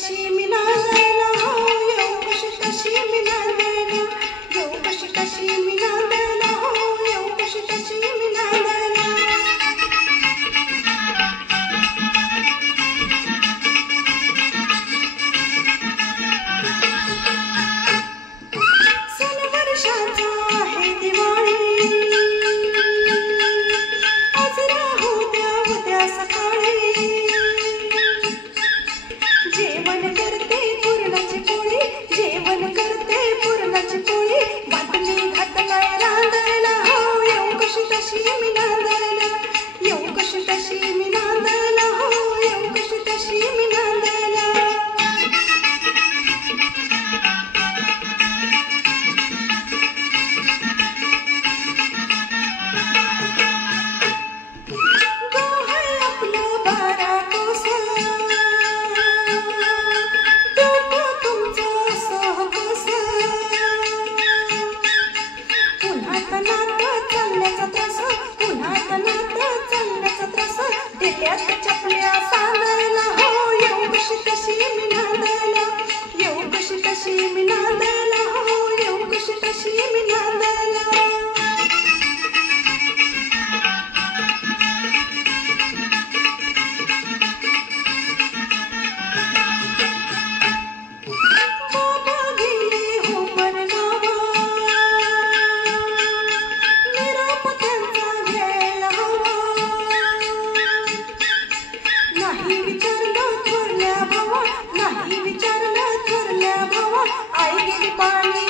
कशी मी नांदायला हो, येऊ कशी मी नांदायला, येऊ कशी मी नांदायला हो, येऊ कशी मी नांदायला. सन वर्षाचा आहे दिवाळी, आज राहू द्या उद्या सकाळी. जेवण करते पुरणाची पोळी, जेवण करते पुरणाची पोळी, बाटली घातलाय रांधायला हो, येऊ कशी मी नांदायला, येऊ कशी मी नांदायला हो, येऊ कशी मी नांदायला. गाव है आपलं 12 कोस, डोकं तुमचं सहकस. उन्हात नात चालण्याचा त्रास, उन्हात नात चालण्याचा त्रास, दिल्यात चपल्या सांगायला हो, येऊ कशी मी नांदायला, येऊ कशी मी नांदायला हो, येऊ कशी मी नांदायला. बाबा गेले हो परगावा, निरोप त्यांचा घ्यायला हवा. नाही विचारलं थोरल्या भावा, नाही विचारलं थोरल्या भावा, आई गेली पाणी